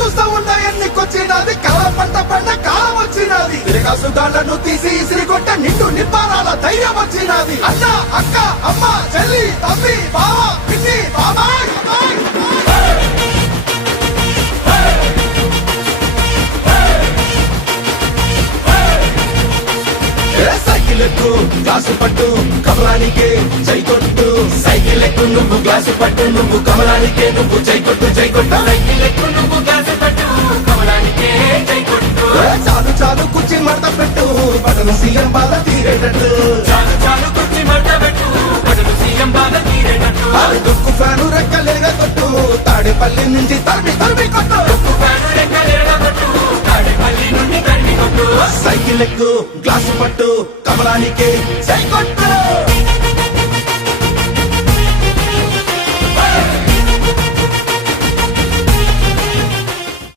చూస్తా ఉన్న ఎన్నికొచ్చినది కల పంట పంట కాలం వచ్చినది తిరగాసుగాళ్లను తీసి ఇసిరి కొట్ట నిండు నిప్పారాల ధైర్యం వచ్చినది అన్న అక్క అమ్మ చెల్లి తమ్మి బావ పిన్ని బాబాయ్ సైకిల్ ఎక్కు గ్లాసు పట్టు కమలానికే జై కొట్టు సైకిల్ ఎక్కు నువ్వు గ్లాసు పట్టు నువ్వు కమలానికే నువ్వు జై కొట్టు జై కొట్టు సైకిల్ ఎక్కు నువ్వు గ్లాసు పట్టు కమలానికే జై కొట్టు చాలు చాలు కుర్చీ మడత పెట్టు బటను సీఎం బాధ తీరేటట్టు చాలు చాలు కుర్చీ మడత పెట్టు బటను సీఎం బాధ తీరేటట్టు దుక్కు ఫ్యాను రెక్కలేగ కొట్టు తాడేపల్లి నుంచి తరిమి తరిమి కొట్టు దుక్కు ఫ్యాను రెక్కలేగ కొట్టు తాడేపల్లి నుండి తరిమి కొట్టు సైకిల్ ఎక్కు గ్లాసు పట్టు కమలానికే జై కొట్టు